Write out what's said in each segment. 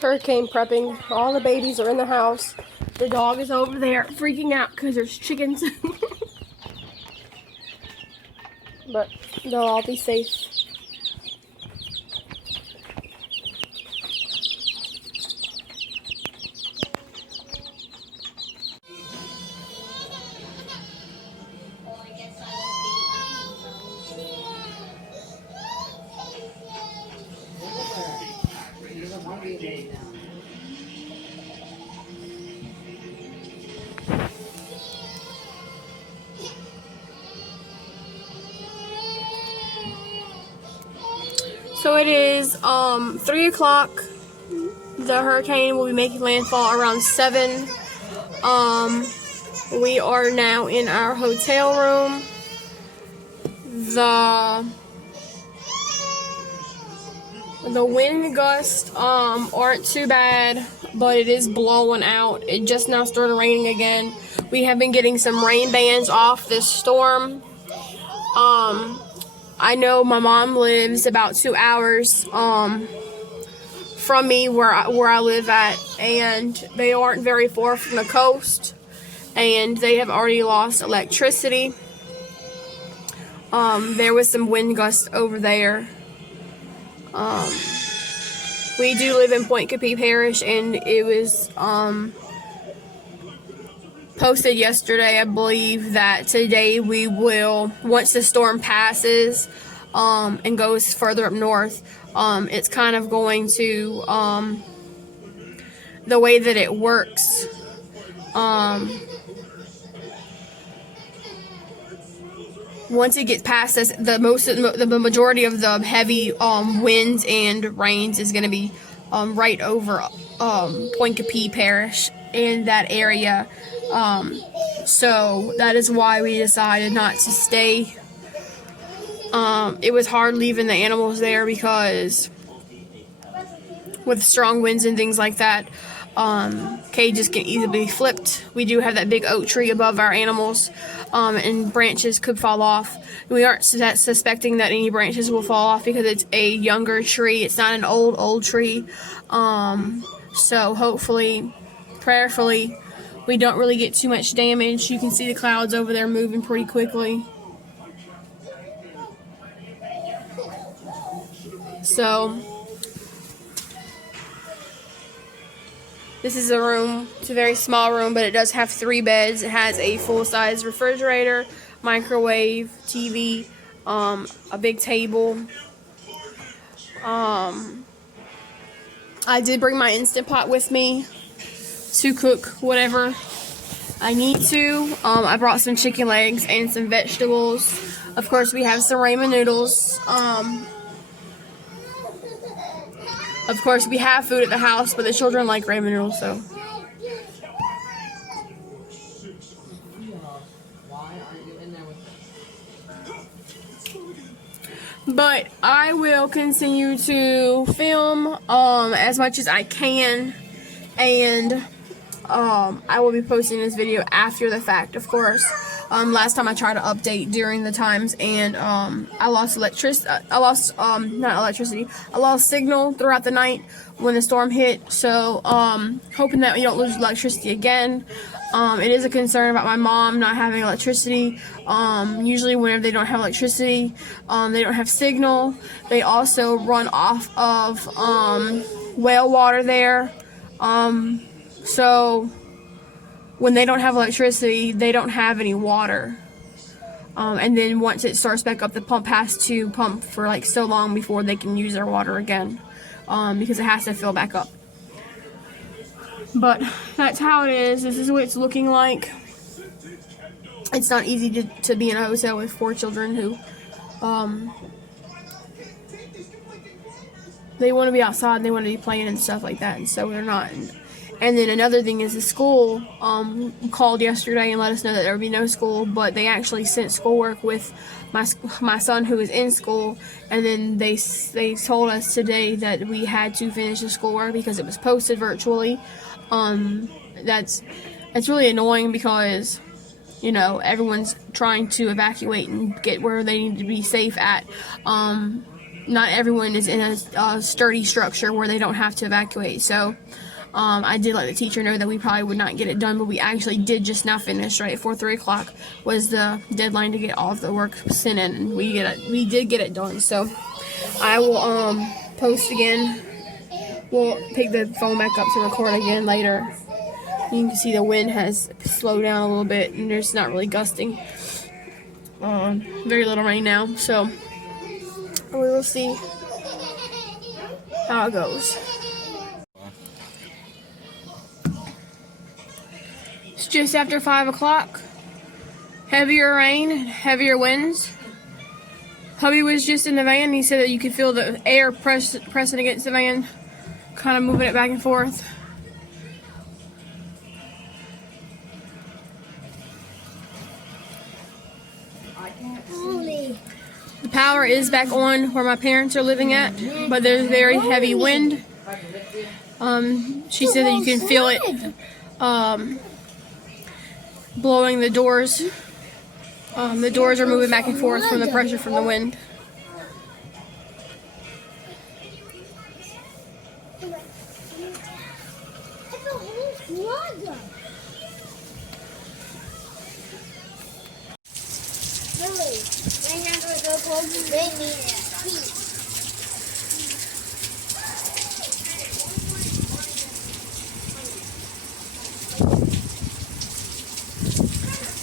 hurricane prepping. All the babies are in the house. The dog is over there freaking out because there's chickens. But they'll all be safe. So it is 3 o'clock. The hurricane will be making landfall around 7. We are now in our hotel room. The wind gusts aren't too bad, but it is blowing out. It just now started raining again. We have been getting some rain bands off this storm. I know my mom lives about 2 hours from me where I live at, and they aren't very far from the coast, and they have already lost electricity. There was some wind gusts over there. We do live in Point Capee Parish, and it was posted yesterday, I believe, that today we will, once the storm passes and goes further up north, it's kind of going to, the way that it works, once it gets past us, the majority of the heavy winds and rains is going to be right over Point Capee Parish in that area. So that is why we decided not to stay. It was hard leaving the animals there because with strong winds and things like that, cages can easily be flipped. We do have that big oak tree above our animals, and branches could fall off. We aren't suspecting that any branches will fall off because it's a younger tree. It's not an old tree. So hopefully, prayerfully, we don't really get too much damage. You can see the clouds over there moving pretty quickly. So this is a room. It's a very small room, but it does have 3 beds. It has a full-size refrigerator, microwave, TV, a big table. I did bring my Instant Pot with me to cook whatever I need to. I brought some chicken legs and some vegetables. Of course, we have some ramen noodles. Of course, we have food at the house, but the children like ramen noodles, so. But I will continue to film as much as I can, and I will be posting this video after the fact, of course. Last time I tried to update during the times, and I lost electricity. I lost not electricity. I lost signal throughout the night when the storm hit. So hoping that we don't lose electricity again. It is a concern about my mom not having electricity. Usually whenever they don't have electricity, they don't have signal. They also run off of well water there. So when they don't have electricity, they don't have any water. And then once it starts back up, the pump has to pump for like so long before they can use their water again, because it has to fill back up. But that's how it is. This is what it's looking like. It's not easy to be in a hotel with 4 children who they want to be outside and they want to be playing and stuff like that, and so they're not. And then another thing is the school called yesterday and let us know that there would be no school, but they actually sent schoolwork with my son who is in school, and then they told us today that we had to finish the schoolwork because it was posted virtually. That's really annoying because, you know, everyone's trying to evacuate and get where they need to be safe at. not everyone is in a sturdy structure where they don't have to evacuate. So I did let the teacher know that we probably would not get it done, but we actually did just now finish. Right before 3 o'clock was the deadline to get all of the work sent in, and we did get it done. So I will post again. We'll pick the phone back up to record again later. You can see the wind has slowed down a little bit, and there's not really gusting. Very little rain now, so we will see how it goes. It's just after 5 o'clock. Heavier rain, heavier winds. Hubby was just in the van, and he said that you could feel the air pressing against the van, kind of moving it back and forth. The power is back on where my parents are living at, but there's very heavy wind. She said that you can feel it blowing the doors. The doors are moving back and forth from the pressure from the wind.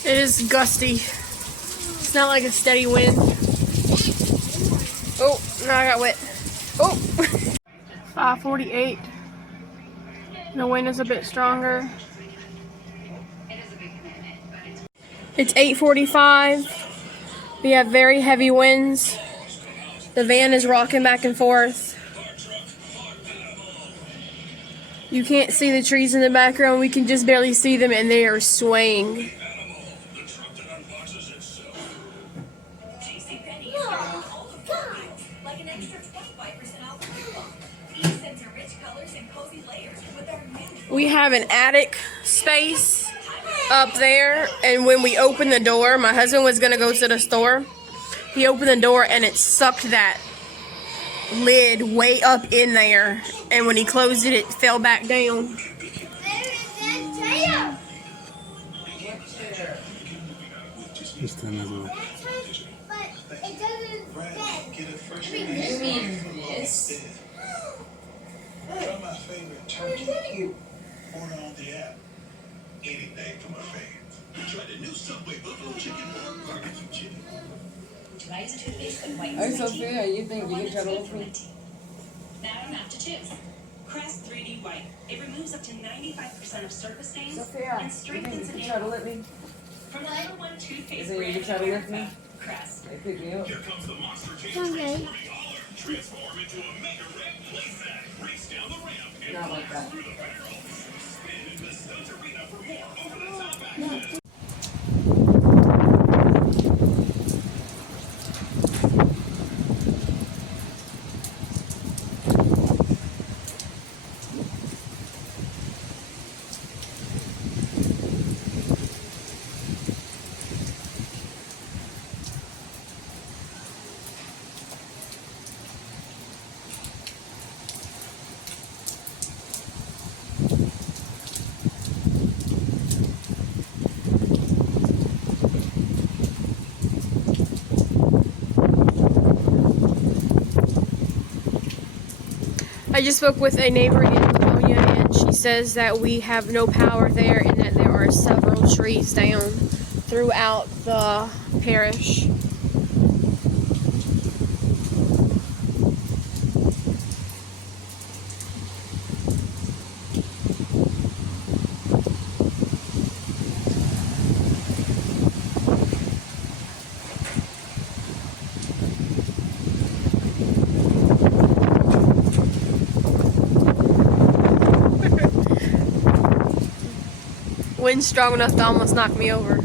It is gusty. It's not like a steady wind. Oh, now I got wet. Oh! 5:48. The wind is a bit stronger. It's 8:45. We have very heavy winds. The van is rocking back and forth. You can't see the trees in the background. We can just barely see them, and they are swaying. We have an attic space up there, and when we opened the door, my husband was going to go to the store. He opened the door and it sucked that lid way up in there, and when he closed it, it fell back down. Just another. You mean this? My favorite turkey. Order on the app. Anything for my fans. Try the new Subway buffalo chicken or barbecue chicken. Do I use a toothpaste with white? Hey Sophia, you think you can try to look for me? Now I don't have to choose. Crest 3D White. It removes up to 95% of surface stains Sophia, and you strengthens think you an can try to lift me? From the number one toothpaste Is it you brand can try to in lift me? America, Crest. They pick me up. Here comes the monster change. Transform into a mega red playset. Race down the ramp and Not like that. through the barrel. Spin in the Stunt Arena for more over-the-top action. I just spoke with a neighbor in Livonia, and she says that we have no power there and that there are several trees down throughout the parish. Wind strong enough to almost knock me over.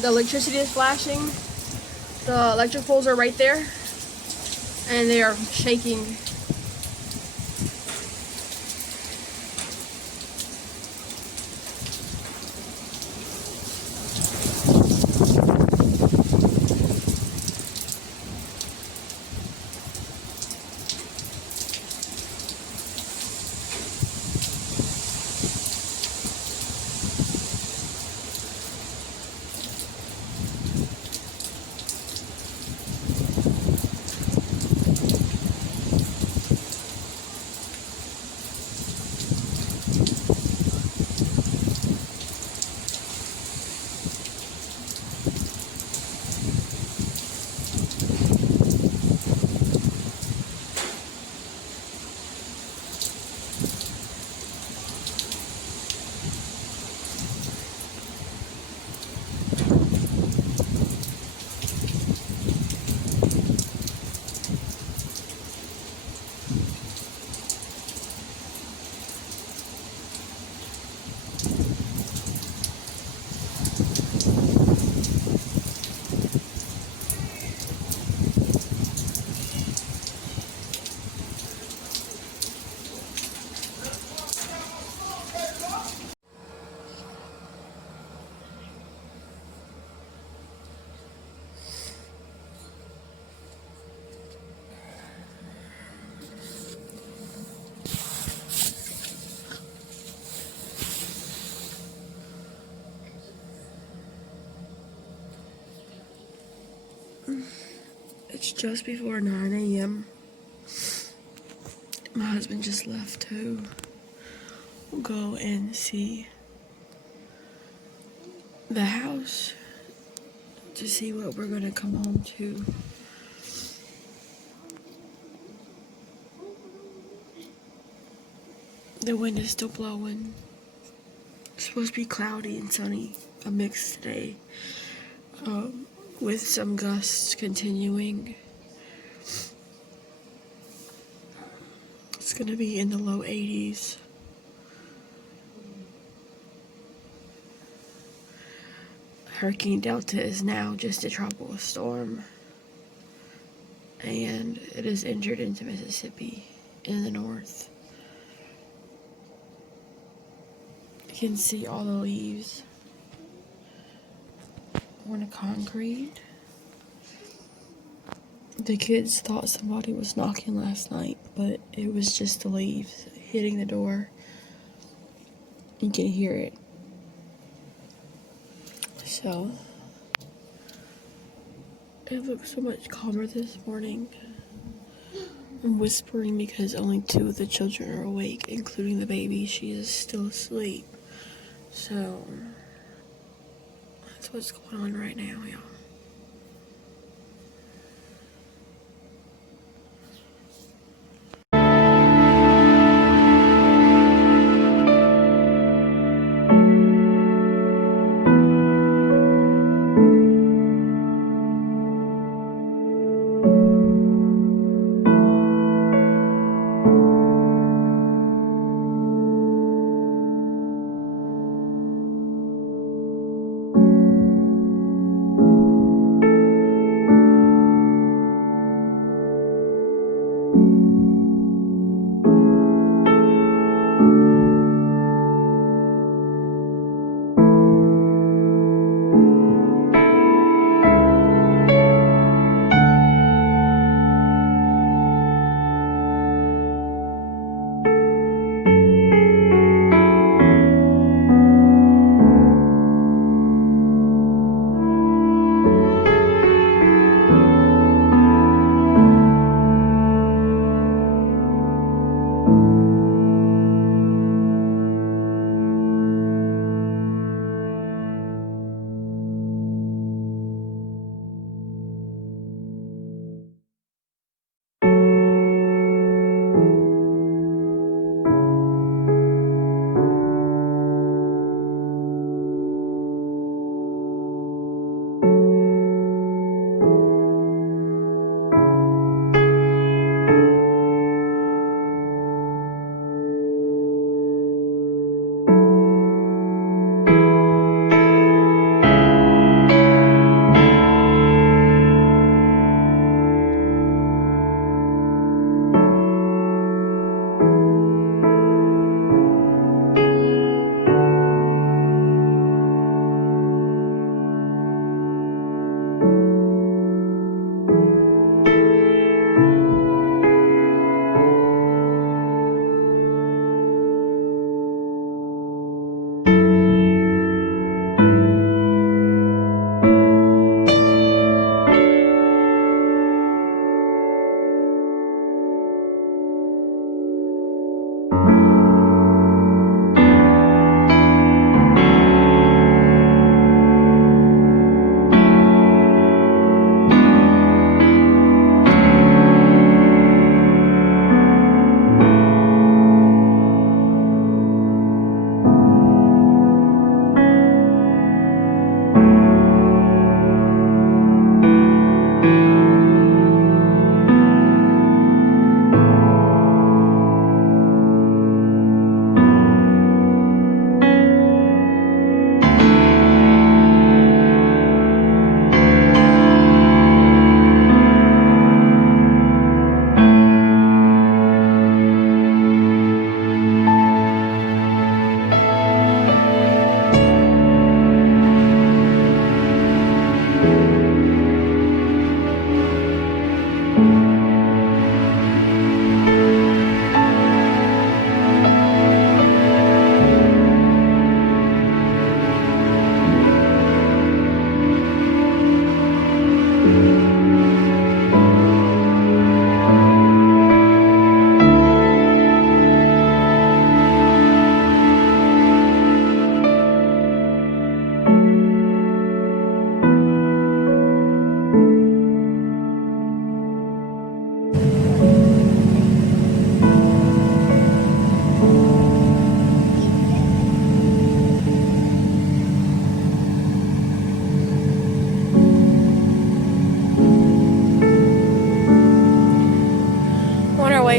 The electricity is flashing. The electric poles are right there. And they are shaking. It's just before 9 a.m. My husband just left to go and see the house to see what we're gonna come home to. The wind is still blowing. It's supposed to be cloudy and sunny, a mix today, with some gusts continuing. It's gonna be in the low 80s. Hurricane Delta is now just a tropical storm, and it is entered into Mississippi in the north. You can see all the leaves on the concrete. The kids thought somebody was knocking last night, but it was just the leaves hitting the door. You can hear it. So, it looks so much calmer this morning. I'm whispering because only 2 of the children are awake, including the baby. She is still asleep. So, that's what's going on right now, y'all.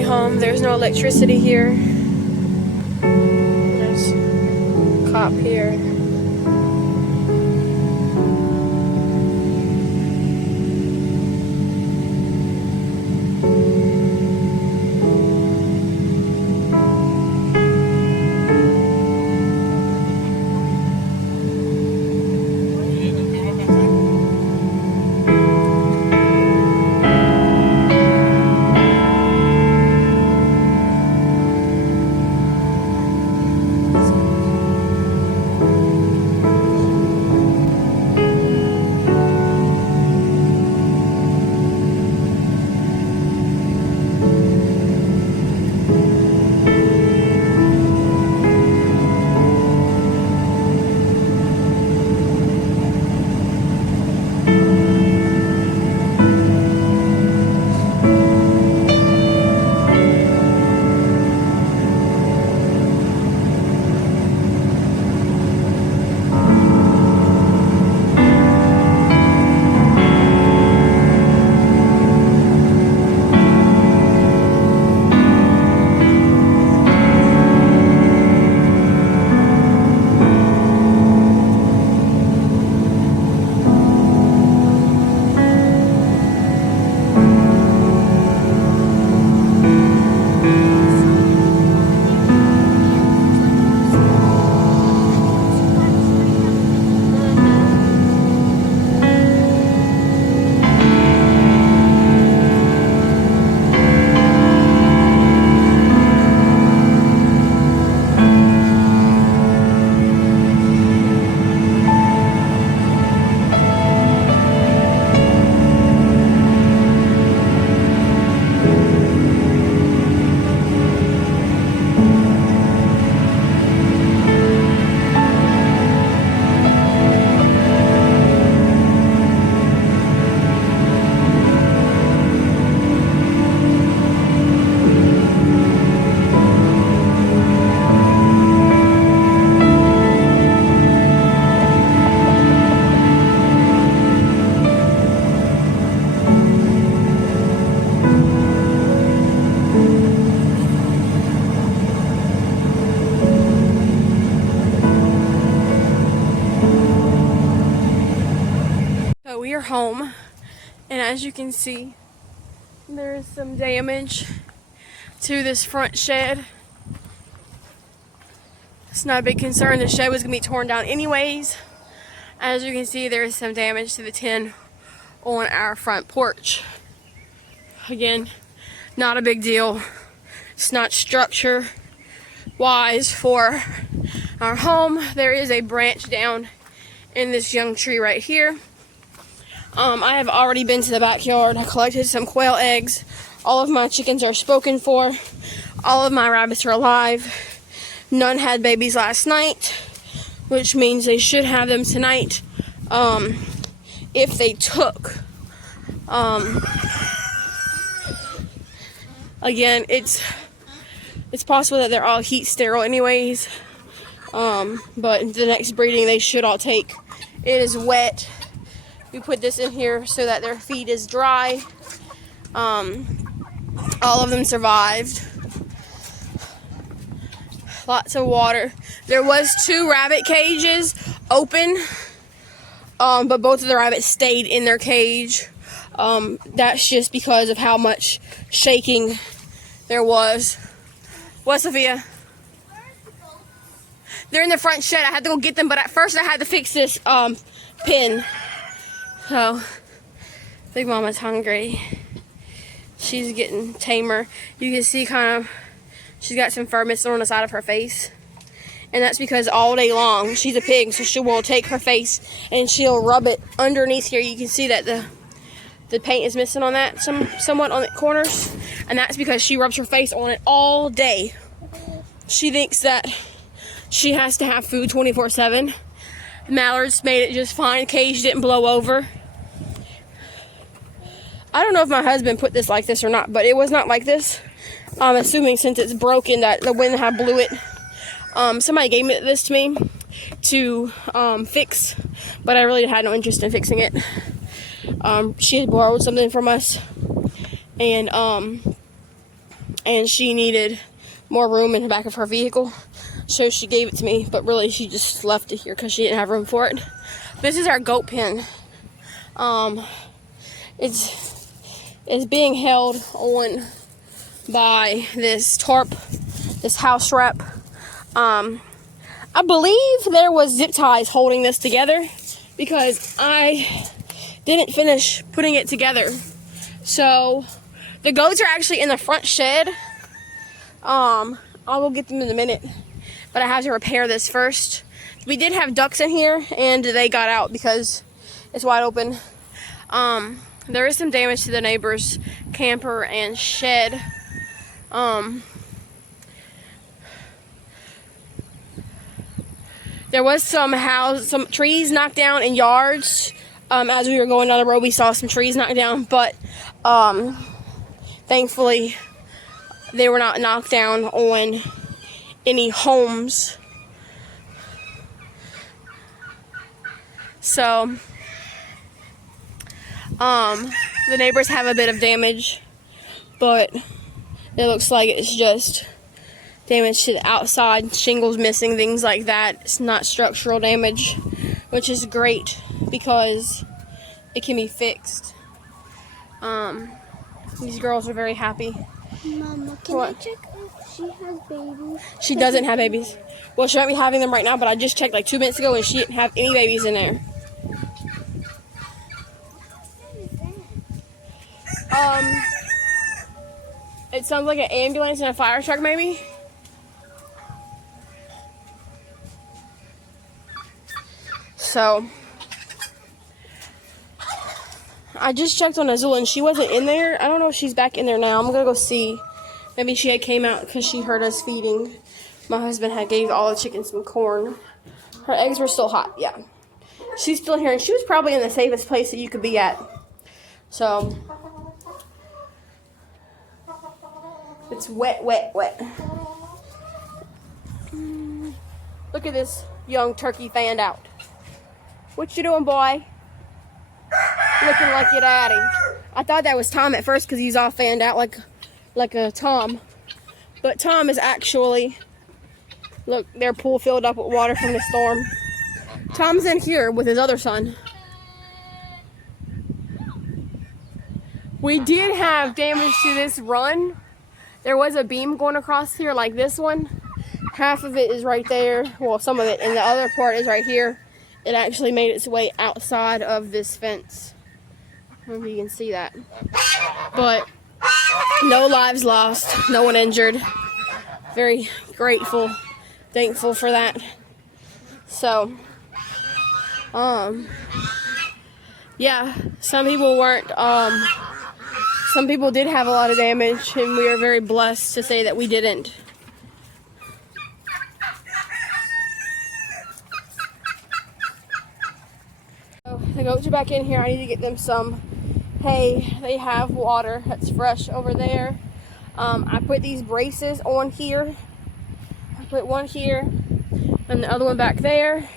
home. There's no electricity here. There's a cop here. We are home, and as you can see, there is some damage to this front shed. It's not a big concern. The shed was going to be torn down anyways. As you can see, there is some damage to the tin on our front porch. Again, not a big deal. It's not structure wise for our home. There is a branch down in this young tree right here. I have already been to the backyard. I collected some quail eggs. All of my chickens are spoken for. All of my rabbits are alive. None had babies last night, which means they should have them tonight if they took. Again, it's possible that they're all heat sterile anyways, but the next breeding they should all take. It is wet. We put this in here so that their feed is dry. All of them survived. Lots of water. There was 2 rabbit cages open, but both of the rabbits stayed in their cage. That's just because of how much shaking there was. What, Sophia? They're in the front shed. I had to go get them, but at first I had to fix this pin. So, Big Mama's hungry. She's getting tamer. You can see she's got some fur missing on the side of her face. And that's because all day long, she's a pig, so she will take her face and she'll rub it underneath here. You can see that the paint is missing on that somewhat on the corners. And that's because she rubs her face on it all day. She thinks that she has to have food 24/7. Mallards made it just fine. Cage didn't blow over. I don't know if my husband put this like this or not, but it was not like this. I'm assuming since it's broken that the wind had blew it. Somebody gave this to me to fix, but I really had no interest in fixing it. She had borrowed something from us, and and she needed more room in the back of her vehicle, so she gave it to me, but really she just left it here because she didn't have room for it. This is our goat pen. It's being held on by this tarp, this house wrap. I believe there was zip ties holding this together because I didn't finish putting it together. So the goats are actually in the front shed. I will get them in a minute, but I have to repair this first. We did have ducks in here and they got out because it's wide open. There is some damage to the neighbor's camper and shed. There was some trees knocked down in yards. As we were going down the road, we saw some trees knocked down, but thankfully they were not knocked down on any homes. So the neighbors have a bit of damage, but it looks like it's just damage to the outside, shingles missing, things like that. It's not structural damage, which is great because it can be fixed. These girls are very happy. Mama, can I check if she has babies? She doesn't have babies. Well, she might be having them right now, but I just checked like 2 minutes ago and she didn't have any babies in there. It sounds like an ambulance and a fire truck, maybe. So I just checked on Azul and she wasn't in there. I don't know if she's back in there now. I'm gonna go see. Maybe she had came out because she heard us feeding. My husband had gave all the chickens some corn. Her eggs were still hot. Yeah, she's still here and she was probably in the safest place that you could be at. So it's wet, wet, wet. Look at this young turkey fanned out. What you doing, boy? Looking like your daddy. I thought that was Tom at first because he's all fanned out like a Tom. But Tom is actually, look, their pool filled up with water from the storm. Tom's in here with his other son. We did have damage to this run. There was a beam going across here like this one. Half of it is right there. Well, some of it. And the other part is right here. It actually made its way outside of this fence. I don't know if you can see that. But no lives lost. No one injured. Very grateful. Thankful for that. So, yeah. Some people weren't, some people did have a lot of damage, and we are very blessed to say that we didn't. So the goats are back in here. I need to get them some hay. They have water that's fresh over there. I put these braces on here. I put one here and the other one back there.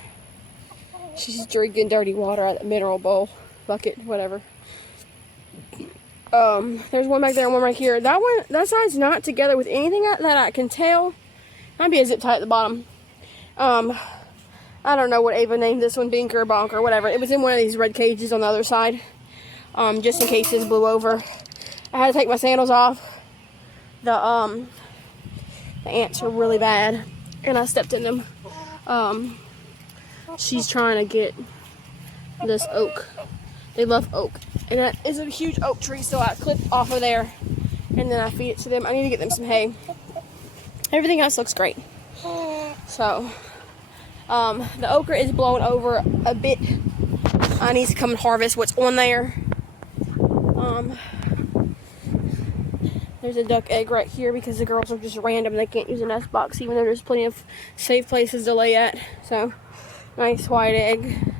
She's drinking dirty water out of the mineral bowl, bucket, whatever. There's one back there and one right here. That side's not together with anything that I can tell. Might be a zip tie at the bottom. I don't know what Ava named this one, Binker, Bonker, whatever. It was in one of these red cages on the other side, just in case this blew over. I had to take my sandals off. The ants were really bad, and I stepped in them. She's trying to get this oak. They love oak. And that is a huge oak tree, so I clip off of there, and then I feed it to them. I need to get them some hay. Everything else looks great. So, the okra is blown over a bit. I need to come and harvest what's on there. There's a duck egg right here because the girls are just random. They can't use a nest box, even though there's plenty of safe places to lay at. So, nice white egg.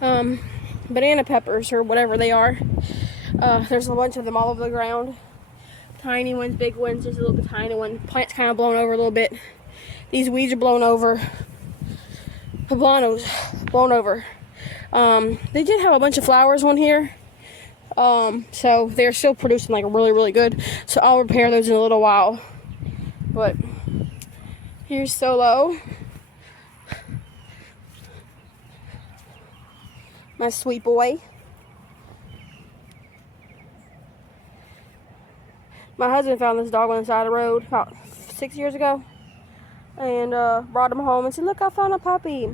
Banana peppers or whatever they are. There's a bunch of them all over the ground. Tiny ones, big ones, there's a little bit tiny one. Plant's kind of blown over a little bit. These weeds are blown over. Poblanos blown over. They did have a bunch of flowers on here. So they're still producing like really, really good. So I'll repair those in a little while. But here's Solo. My sweet boy. My husband found this dog on the side of the road about 6 years ago. And brought him home and said, look, I found a puppy.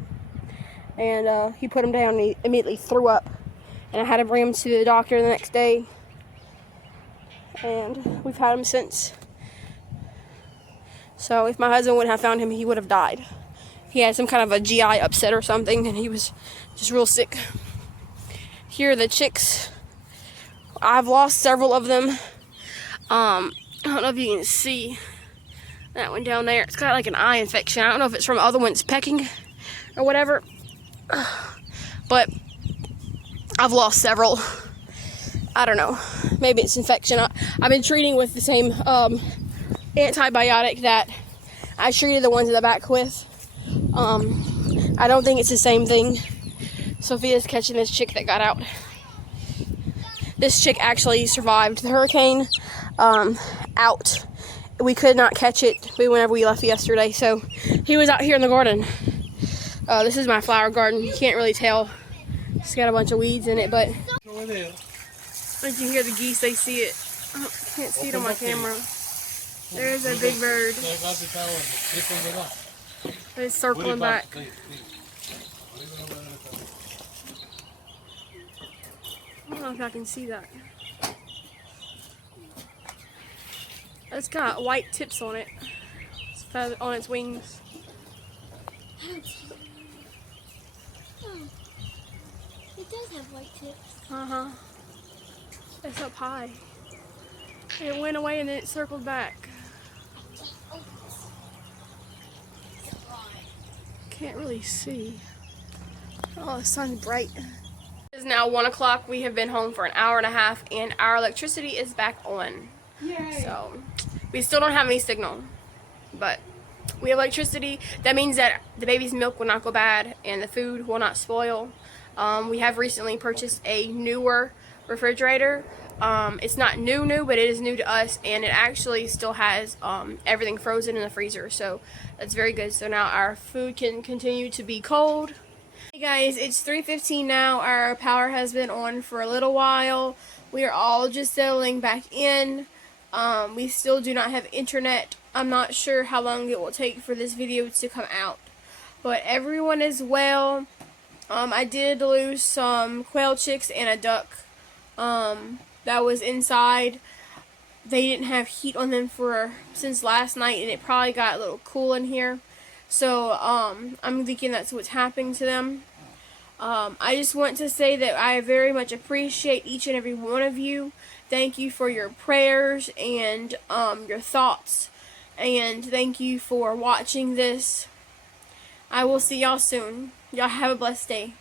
And he put him down and he immediately threw up. And I had to bring him to the doctor the next day. And we've had him since. So if my husband wouldn't have found him, he would have died. He had some kind of a GI upset or something, and he was just real sick. Here are the chicks. I've lost several of them. I don't know if you can see that one down there. It's got like an eye infection. I don't know if it's from other ones pecking or whatever. But I've lost several. I don't know. Maybe it's infection. I've been treating with the same antibiotic that I treated the ones in the back with. I don't think it's the same thing. Sophia's catching this chick that got out. This chick actually survived the hurricane out. We could not catch it whenever we left yesterday, so he was out here in the garden. This is my flower garden. You can't really tell. It's got a bunch of weeds in it, but as you hear the geese, they see it. Oh, can't see it on my camera. There's a big bird. It's circling back. I don't know if I can see that. It's got white tips on it. It's feather on its wings. Oh, it does have white tips. Uh-huh. It's up high. It went away and then it circled back. Can't really see. Oh, the sun's bright. It is now 1 o'clock. We have been home for an hour and a half and our electricity is back on. Yay. So we still don't have any signal, but we have electricity. That means that the baby's milk will not go bad and the food will not spoil. We have recently purchased a newer refrigerator. It's not new, but it is new to us, and it actually still has everything frozen in the freezer, so that's very good. So now our food can continue to be cold. Hey guys, it's 3:15 now. Our power has been on for a little while. We are all just settling back in. We still do not have internet. I'm not sure how long it will take for this video to come out, but everyone is well. I did lose some quail chicks and a duck that was inside. They didn't have heat on them since last night, and it probably got a little cool in here. So I'm thinking that's what's happening to them. I just want to say that I very much appreciate each and every one of you. Thank you for your prayers and your thoughts, and thank you for watching this. I will see y'all soon. Y'all have a blessed day.